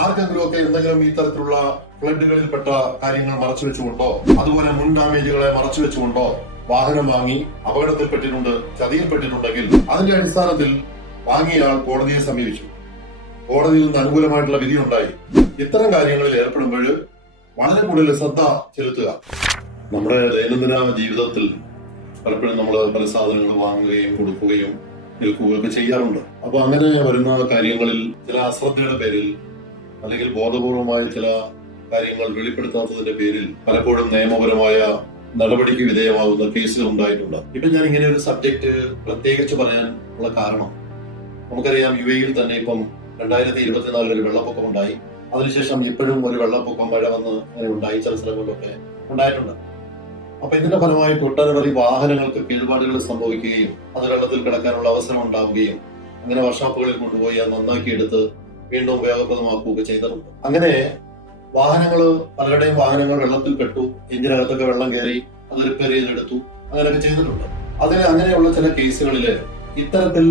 ആർക്കെങ്കിലും ഒക്കെ എന്തെങ്കിലും ഇത്തരത്തിലുള്ള ഫ്ലഡുകളിൽപ്പെട്ട കാര്യങ്ങൾ മറച്ചു വെച്ചുകൊണ്ടോ അതുപോലെ മുൻ ഡാമേജുകളെ മറച്ചു വെച്ചുകൊണ്ടോ വാഹനം വാങ്ങി അപകടത്തിൽപ്പെട്ടിട്ടുണ്ട്, ചതിയിൽപ്പെട്ടിട്ടുണ്ടെങ്കിൽ അതിന്റെ അടിസ്ഥാനത്തിൽ വാങ്ങിയ ആൾ കോടതിയെ സമീപിച്ചു. കോടതിയിൽ നിന്ന് അനുകൂലമായിട്ടുള്ള വിധി ഉണ്ടായി. ഇത്തരം കാര്യങ്ങളിൽ ഏർപ്പെടുമ്പോൾ വളരെ കൂടുതൽ ശ്രദ്ധ ചെലുത്തുക. നമ്മുടെ ദൈനംദിന ജീവിതത്തിൽ പലപ്പോഴും നമ്മൾ പല സാധനങ്ങൾ വാങ്ങുകയും കൊടുക്കുകയും വിൽക്കുകയൊക്കെ ചെയ്യാറുണ്ട്. അപ്പൊ അങ്ങനെ വരുന്ന കാര്യങ്ങളിൽ ചില അശ്രദ്ധയുടെ പേരിൽ അല്ലെങ്കിൽ ബോധപൂർവമായ ചില കാര്യങ്ങൾ വെളിപ്പെടുത്താത്തതിന്റെ പേരിൽ പലപ്പോഴും നിയമപരമായ നടപടിക്ക് വിധേയമാകുന്ന കേസുകൾ ഉണ്ടായിട്ടുണ്ട്. ഇപ്പൊ ഞാൻ ഇങ്ങനെ ഒരു സബ്ജക്ട് പ്രത്യേകിച്ച് പറയാൻ ഉള്ള കാരണം, നമുക്കറിയാം UAE തന്നെ ഇപ്പം 2024 ഒരു വെള്ളപ്പൊക്കം ഉണ്ടായി. അതിനുശേഷം ഇപ്പോഴും ഒരു വെള്ളപ്പൊക്കം, മഴ വന്ന് അങ്ങനെ ഉണ്ടായി, ചില സ്ഥലങ്ങളിലൊക്കെ ഉണ്ടായിട്ടുണ്ട്. അപ്പൊ ഇതിന്റെ ഫലമായിട്ട് ഒട്ടനവധി വാഹനങ്ങൾക്ക് കേടുപാടുകൾ സംഭവിക്കുകയും അത് വെള്ളത്തിൽ കിടക്കാനുള്ള അവസരം ഉണ്ടാവുകയും അങ്ങനെ വർക്ക്ഷോപ്പുകളിൽ കൊണ്ടുപോയി അത് നന്നാക്കിയെടുത്ത് വീണ്ടും ഉപയോഗപ്രദമാക്കുകയൊക്കെ ചെയ്തിട്ടുണ്ട്. അങ്ങനെ പലരുടെയും വാഹനങ്ങൾ വെള്ളത്തിൽ പെട്ടു, എഞ്ചിനകത്തൊക്കെ വെള്ളം കയറി, അത് റിപ്പയർ ചെയ്തെടുത്തു, അങ്ങനെയൊക്കെ ചെയ്തിട്ടുണ്ട്. അങ്ങനെയുള്ള ചില കേസുകളില് ഇത്തരത്തിൽ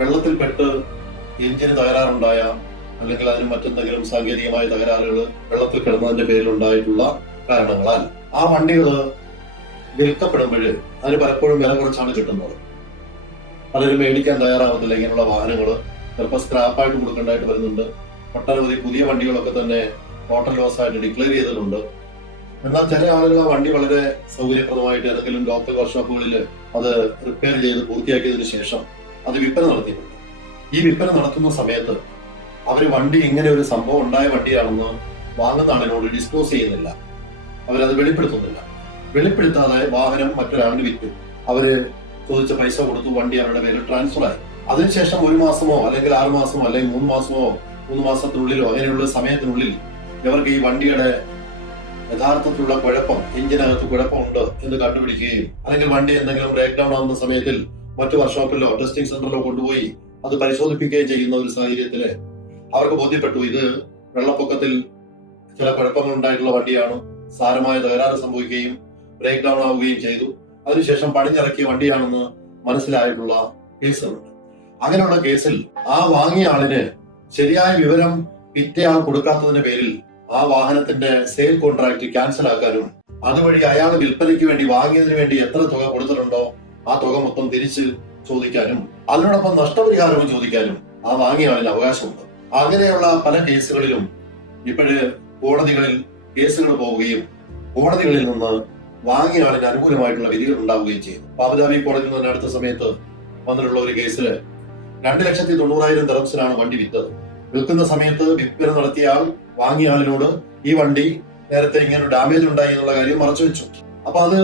വെള്ളത്തിൽപ്പെട്ട് എഞ്ചിന് തകരാറുണ്ടായ അല്ലെങ്കിൽ അതിന് മറ്റെന്തെങ്കിലും സാങ്കേതികമായ തകരാറുകൾ വെള്ളത്തിൽ കിടന്നതിന്റെ പേരിൽ ഉണ്ടായിട്ടുള്ള കാരണങ്ങളാൽ ആ വണ്ടികൾ വിൽക്കപ്പെടുമ്പോൾ അതിന് പലപ്പോഴും വില കുറച്ചാണ് കിട്ടുന്നത്. പലരും മേടിക്കാൻ തയ്യാറാവുന്നില്ല. ഇങ്ങനെയുള്ള വാഹനങ്ങൾ ചിലപ്പോൾ സ്ക്രാപ്പായിട്ട് കൊടുക്കേണ്ടതായിട്ട് വരുന്നുണ്ട്. ഒട്ടനവധി പുതിയ വണ്ടികളൊക്കെ തന്നെ ടോട്ടൽ ലോസ് ആയിട്ട് ഡിക്ലെയർ ചെയ്തിട്ടുണ്ട്. എന്നാൽ ചില ആളുകൾ ആ വണ്ടി വളരെ സൗകര്യപ്രദമായിട്ട് ഏതെങ്കിലും ലോക്കൽ വർക്ക്ഷോപ്പുകളിൽ അത് റിപ്പയർ ചെയ്ത് പൂർത്തിയാക്കിയതിനു ശേഷം അത് വിൽപ്പന നടത്തിയിട്ടുണ്ട്. ഈ വിൽപ്പന നടത്തുന്ന സമയത്ത് അവർ വണ്ടി ഇങ്ങനെ ഒരു സംഭവം ഉണ്ടായ വണ്ടിയാണെന്ന് വാങ്ങുന്ന ആളിനോട് ഡിസ്ക്ലോസ് ചെയ്യുന്നില്ല. അവരത് വെളിപ്പെടുത്തുന്നില്ല. വെളിപ്പെടുത്താതെ വാഹനം മറ്റൊരാളിന് വിറ്റു. അവര് ചോദിച്ച പൈസ കൊടുത്തു, വണ്ടി അവരുടെ പേരിൽ ട്രാൻസ്ഫർ ആയി. അതിനുശേഷം 1 മാസമോ അല്ലെങ്കിൽ 6 മാസമോ അല്ലെങ്കിൽ 3 മാസമോ 3 മാസത്തിനുള്ളിലോ അങ്ങനെയുള്ള സമയത്തിനുള്ളിൽ ഇവർക്ക് ഈ വണ്ടിയുടെ യഥാർത്ഥത്തിലുള്ള കുഴപ്പം, എഞ്ചിനകത്ത് കുഴപ്പമുണ്ട് എന്ന് കണ്ടുപിടിക്കുകയും അല്ലെങ്കിൽ വണ്ടി എന്തെങ്കിലും ബ്രേക്ക് ഡൗൺ ആവുന്ന സമയത്തിൽ മറ്റു വർക്ക്ഷോപ്പിലോ ടെസ്റ്റിംഗ് സെന്ററിലോ കൊണ്ടുപോയി അത് പരിശോധിപ്പിക്കുകയും ചെയ്യുന്ന ഒരു സാഹചര്യത്തില് അവർക്ക് ബോധ്യപ്പെട്ടു ഇത് വെള്ളപ്പൊക്കത്തിൽ ചില കുഴപ്പങ്ങൾ ഉണ്ടായിട്ടുള്ള വണ്ടിയാണ്, സാരമായ തകരാറ് സംഭവിക്കുകയും ബ്രേക്ക് ഡൗൺ ആവുകയും ചെയ്തു. അതിനുശേഷം പണിഞ്ഞിറക്കിയ വണ്ടിയാണെന്ന് മനസ്സിലായിട്ടുള്ള കേസുകളുണ്ട്. അങ്ങനെയുള്ള കേസിൽ ആ വാങ്ങിയ ആളിന് ശരിയായ വിവരം വിറ്റയാൾ കൊടുക്കാത്തതിന്റെ പേരിൽ ആ വാഹനത്തിന്റെ സെയിൽ കോൺട്രാക്ട് ക്യാൻസൽ ആക്കാനും അതുവഴി അയാൾ വിൽപ്പനയ്ക്ക് വേണ്ടി വാങ്ങിയതിനു വേണ്ടി എത്ര തുക കൊടുത്തിട്ടുണ്ടോ ആ തുക മൊത്തം തിരിച്ച് ചോദിക്കാനും അതിനോടൊപ്പം നഷ്ടപരിഹാരവും ചോദിക്കാനും ആ വാങ്ങിയ ആളിന് അവകാശമുണ്ട്. അങ്ങനെയുള്ള പല കേസുകളിലും ഇപ്പോഴ് കോടതികളിൽ കേസുകൾ പോവുകയും കോടതികളിൽ നിന്ന് വാങ്ങിയ ആളിന് അനുകൂലമായിട്ടുള്ള വിധികൾ ഉണ്ടാവുകയും ചെയ്തു. അബുദാബി കോടതിയിൽ നിന്ന് അടുത്ത സമയത്ത് വന്നിട്ടുള്ള ഒരു കേസില് 2,90,000 ദിർഹംസിനാണ് വണ്ടി വിറ്റത്. വിൽക്കുന്ന സമയത്ത് വിൽപ്പന നടത്തിയ ആൾ വാങ്ങിയ ആളിനോട് ഈ വണ്ടി നേരത്തെ ഇങ്ങനെ ഡാമേജ് ഉണ്ടായി എന്നുള്ള കാര്യം മറച്ചു വെച്ചു. അപ്പൊ അത്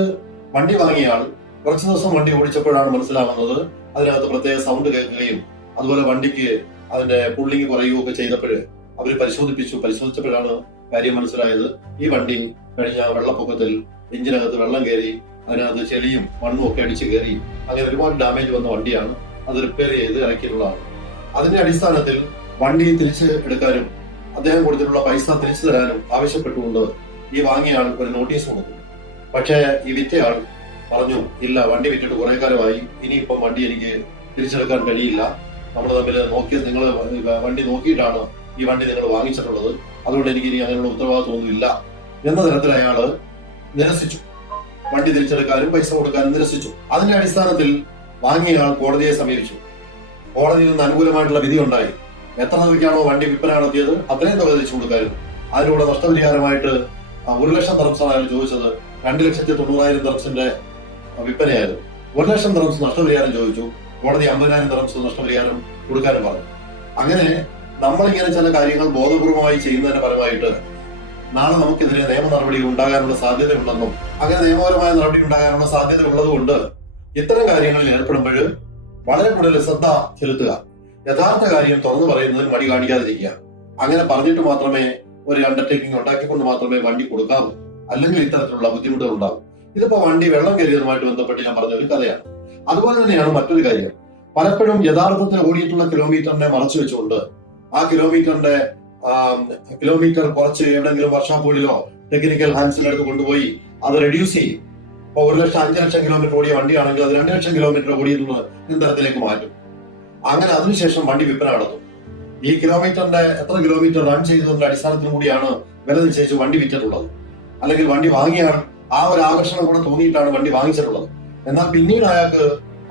വണ്ടി വാങ്ങിയ ആൾ കുറച്ചു ദിവസം വണ്ടി ഓടിച്ചപ്പോഴാണ് മനസ്സിലാവുന്നത് അതിനകത്ത് പ്രത്യേക സൗണ്ട് കേൾക്കുകയും അതുപോലെ വണ്ടിക്ക് അതിന്റെ പുള്ളിങ് കുറയുകയൊക്കെ ചെയ്തപ്പോൾ അവര് പരിശോധിച്ചപ്പോഴാണ് കാര്യം മനസ്സിലായത് ഈ വണ്ടി കഴിഞ്ഞ വെള്ളപ്പൊക്കത്തിൽ എഞ്ചിനകത്ത് വെള്ളം കയറി അതിനകത്ത് ചെളിയും മണ്ണും ഒക്കെ അടിച്ചു കയറി അങ്ങനെ ഒരുപാട് ഡാമേജ് വന്ന വണ്ടിയാണ്. അത് റിപ്പയർ ചെയ്ത് ഇറക്കിയിട്ടുള്ളതാണ്. അതിന്റെ അടിസ്ഥാനത്തിൽ വണ്ടി തിരിച്ച് എടുക്കാനും അദ്ദേഹം കൊടുത്തിട്ടുള്ള പൈസ തിരിച്ചു തരാനും ആവശ്യപ്പെട്ടുകൊണ്ട് ഈ വാങ്ങിയ ആൾ ഒരു നോട്ടീസ് കൊടുത്തു. പക്ഷേ ഈ വിറ്റയാൾ പറഞ്ഞു ഇല്ല, വണ്ടി വിറ്റിട്ട് കുറെ കാലമായി, ഇനിയിപ്പം വണ്ടി എനിക്ക് തിരിച്ചെടുക്കാൻ കഴിയില്ല, നമ്മൾ തമ്മിൽ നിങ്ങൾ വണ്ടി നോക്കിയിട്ടാണ് ഈ വണ്ടി നിങ്ങൾ വാങ്ങിച്ചിട്ടുള്ളത്, അതുകൊണ്ട് എനിക്ക് ഇനി അങ്ങനെയുള്ള ഉത്തരവാദിത്വമൊന്നും ഇല്ല എന്ന തരത്തിൽ അയാള് നിരസിച്ചു. വണ്ടി തിരിച്ചെടുക്കാനും പൈസ കൊടുക്കാനും നിരസിച്ചു. അതിന്റെ അടിസ്ഥാനത്തിൽ വാങ്ങിയ ആൾ കോടതിയെ സമീപിച്ചു. കോടതിയിൽ നിന്ന് അനുകൂലമായിട്ടുള്ള വിധി ഉണ്ടായി. എത്ര തുകയ്ക്കാണോ വണ്ടി വിൽപ്പന നടത്തിയത് അത്രയും തുക തിരിച്ചു കൊടുക്കാനും അതിലൂടെ നഷ്ടപരിഹാരമായിട്ട് 1,00,000 ദിർഹംസാണ് അയാൾ ചോദിച്ചത്. 2,90,000 ദിർഹംസിന്റെ വിൽപ്പനയായിരുന്നു. 1,00,000 ദിർഹംസ് നഷ്ടപരിഹാരം ചോദിച്ചു. കോടതി 50,000 ദിർഹംസ് നഷ്ടപരിഹാരം കൊടുക്കാനും പറഞ്ഞു. അങ്ങനെ നമ്മളിങ്ങനെ ചില കാര്യങ്ങൾ ബോധപൂർവമായി ചെയ്യുന്നതിന്റെ ഫലമായിട്ട് നാളെ നമുക്കെതിരെ നിയമ നടപടി ഉണ്ടാകാനുള്ള സാധ്യതയുണ്ടെന്നും അങ്ങനെ നിയമപരമായ നടപടി ഉണ്ടാകാനുള്ള സാധ്യത ഉള്ളതുകൊണ്ട് ഇത്തരം കാര്യങ്ങളിൽ ഏർപ്പെടുമ്പോൾ വളരെ കൂടുതൽ ശ്രദ്ധ ചെലുത്തുക. യഥാർത്ഥ കാര്യം തുറന്നു പറയുന്നതിൽ മടി കാണിക്കാതിരിക്കുക. അങ്ങനെ പറഞ്ഞിട്ട് മാത്രമേ ഒരു അണ്ടർടേക്കിംഗ് ഉണ്ടാക്കിക്കൊണ്ട് മാത്രമേ വണ്ടി കൊടുക്കാവൂ, അല്ലെങ്കിൽ ഇത്തരത്തിലുള്ള ബുദ്ധിമുട്ടുകൾ ഉണ്ടാവും. ഇതിപ്പോ വണ്ടി വെള്ളം കയറിയതുമായിട്ട് ബന്ധപ്പെട്ട് ഞാൻ പറഞ്ഞ ഒരു കഥയാണ്. അതുപോലെ തന്നെയാണ് മറ്റൊരു കാര്യം. പലപ്പോഴും യഥാർത്ഥത്തിൽ ഓടിയിട്ടുള്ള കിലോമീറ്ററിനെ മറച്ചു വെച്ചുകൊണ്ട് ആ കിലോമീറ്റർ കുറച്ച് എവിടെയെങ്കിലും വർക്ക്ഷോപ്പുകളിലോ ടെക്നിക്കൽ ഹാൻഡ്സിലെടുത്ത് കൊണ്ടുപോയി അത് റെഡ്യൂസ് ചെയ്യും. ഇപ്പൊ 1,00,000-5,00,000 കിലോമീറ്റർ ഓടിയ വണ്ടിയാണെങ്കിൽ അത് 2,00,000 കിലോമീറ്റർ ഓടിയിട്ടുള്ള തരത്തിലേക്ക് മാറ്റും. അങ്ങനെ അതിനുശേഷം വണ്ടി വിൽപ്പന നടത്തും. ഈ കിലോമീറ്ററിന്റെ എത്ര കിലോമീറ്റർ റൺ ചെയ്തതിന്റെ അടിസ്ഥാനത്തിൽ കൂടിയാണ് വില നിശ്ചയിച്ച് വണ്ടി വിറ്റിട്ടുള്ളത്. അല്ലെങ്കിൽ വണ്ടി വാങ്ങിയാണ് ആ ഒരു ആകർഷണം കൂടെ തോന്നിയിട്ടാണ് വണ്ടി വാങ്ങിച്ചിട്ടുള്ളത്. എന്നാൽ പിന്നീട് അയാൾക്ക്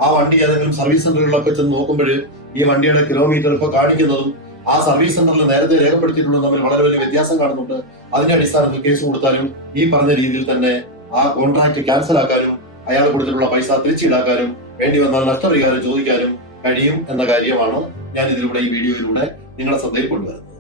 ആ വണ്ടി ഏതെങ്കിലും സർവീസ് സെന്ററുകളിലൊക്കെ ചെന്ന് നോക്കുമ്പോൾ ഈ വണ്ടിയുടെ കിലോമീറ്റർ ഇപ്പൊ കാണിക്കുന്നതും ആ സർവീസ് സെന്ററിൽ നേരത്തെ രേഖപ്പെടുത്തിയിട്ടുള്ളതും തമ്മിൽ വളരെ വലിയ വ്യത്യാസം കാണുന്നുണ്ട്. അതിന്റെ അടിസ്ഥാനത്തിൽ കേസ് കൊടുത്താലും ഈ പറഞ്ഞ രീതിയിൽ തന്നെ ആ കോൺട്രാക്ട് ക്യാൻസൽ ആക്കാനും അയാൾ കൊടുത്തിട്ടുള്ള പൈസ തിരിച്ചീടാക്കാനും വേണ്ടി വന്നാൽ നഷ്ടപരിഹാരം ചോദിക്കാനും കഴിയും എന്ന കാര്യമാണ് ഞാൻ ഇതിലൂടെ ഈ വീഡിയോയിലൂടെ നിങ്ങളെ ശ്രദ്ധയിൽ കൊണ്ടുവരുന്നത്.